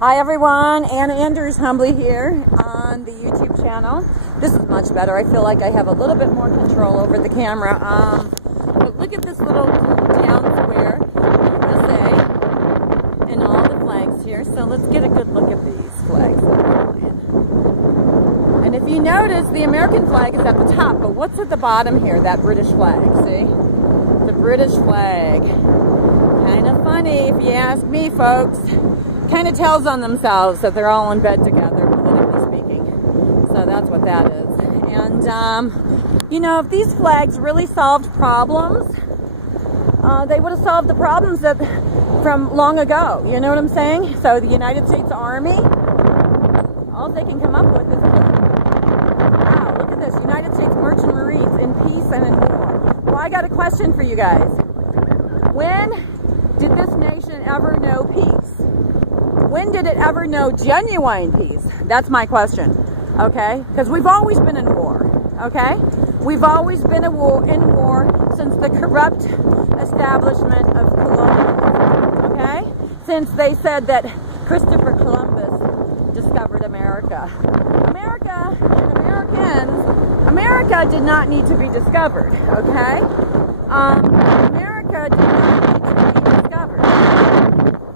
Hi everyone, Anna Anders Humbly here on the YouTube channel. This is much better. I feel like I have a little bit more control over the camera. But look at this little town square, USA, and all the flags here. So let's get a good look at these flags. And if you notice, the American flag is at the top, but what's at the bottom here? That British flag, see? The British flag. Kind of funny if you ask me, folks. Kind of tells on themselves that they're all in bed together, politically speaking. So that's what that is. And, you know, if these flags really solved problems, they would have solved the problems that from long ago. You know what I'm saying? So the United States Army, all they can come up with is, wow, look at this. United States Merchant Marines in peace and in war. Well, I got a question for you guys. When did this nation ever know peace? When did it ever know genuine peace? That's my question, okay? Because we've always been in war, okay? We've always been in war since the corrupt establishment of Columbus, okay? Since they said that Christopher Columbus discovered America. America and Americans, America did not need to be discovered, okay? America did not need to be discovered.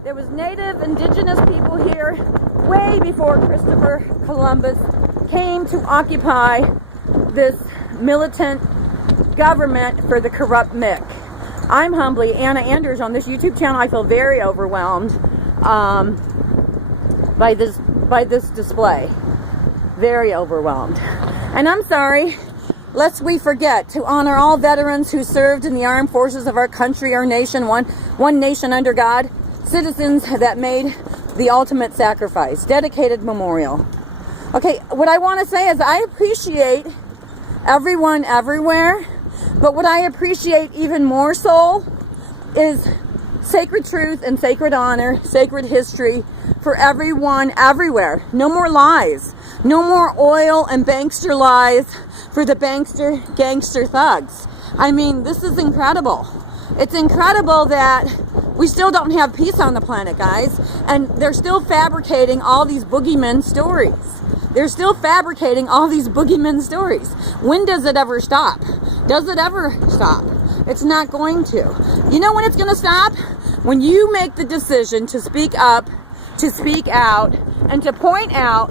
There was native indigenous people here way before Christopher Columbus came to occupy this militant government for the corrupt Mick. I'm humbly Anna Anders on this YouTube channel. I feel very overwhelmed by this display. Very overwhelmed. And I'm sorry, lest we forget to honor all veterans who served in the armed forces of our country, our nation, one nation under God. Citizens that made the ultimate sacrifice. Dedicated memorial. Okay, what I want to say is I appreciate everyone everywhere, but what I appreciate even more so is sacred truth and sacred honor, sacred history for everyone everywhere. No more lies. No more oil and bankster lies for the gangster thugs. I mean, this is incredible. It's incredible that we still don't have peace on the planet, guys. And they're still fabricating all these boogeyman stories. They're still fabricating all these boogeyman stories. When does it ever stop? Does it ever stop? It's not going to. You know when it's going to stop? When you make the decision to speak up, to speak out, and to point out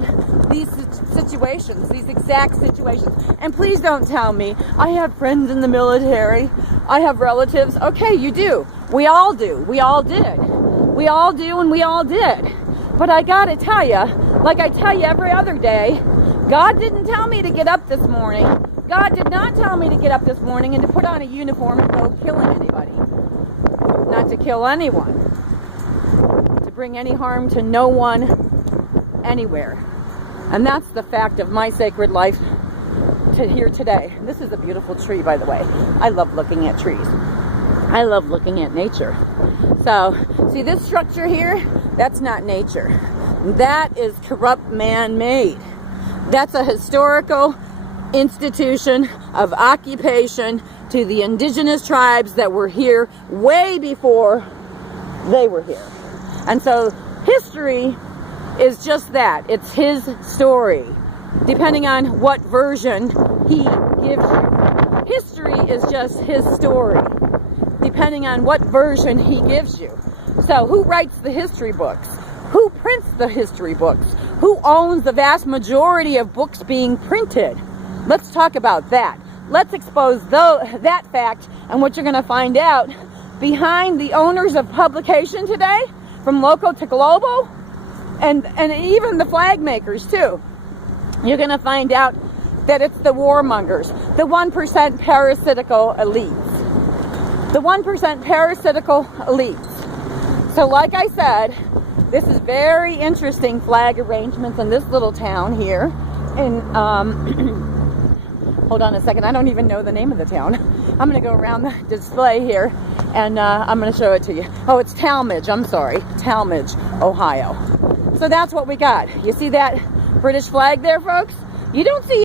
these situations, these exact situations. And please don't tell me, I have friends in the military, I have relatives. Okay, you do. We all do. We all did. We all do and we all did. But I gotta tell you, like I tell you every other day, God didn't tell me to get up this morning. God did not tell me to get up this morning and to put on a uniform and go killing anybody. Not to kill anyone. To bring any harm to no one anywhere. And that's the fact of my sacred life to here today. This is a beautiful tree, by the way. I love looking at trees. I love looking at nature. So, see this structure here? That's not nature. That is corrupt man-made. That's a historical institution of occupation to the indigenous tribes that were here way before they were here. And so, history is just that. It's his story. Depending on what version he gives you. History is just his story. Depending on what version he gives you. So who writes the history books? Who prints the history books? Who owns the vast majority of books being printed? Let's talk about that. Let's expose that fact and what you're going to find out behind the owners of publication today, from local to global, and even the flag makers too. You're going to find out that it's the warmongers, the 1% parasitical elites. The 1% parasitical elites. So like I said, this is very interesting flag arrangements in this little town here. And hold on a second, I don't even know the name of the town. I'm going to go around the display here and I'm going to show it to you. Oh, it's Talmadge, I'm sorry. Talmadge, Ohio. So that's what we got. You see that British flag there, folks? You don't see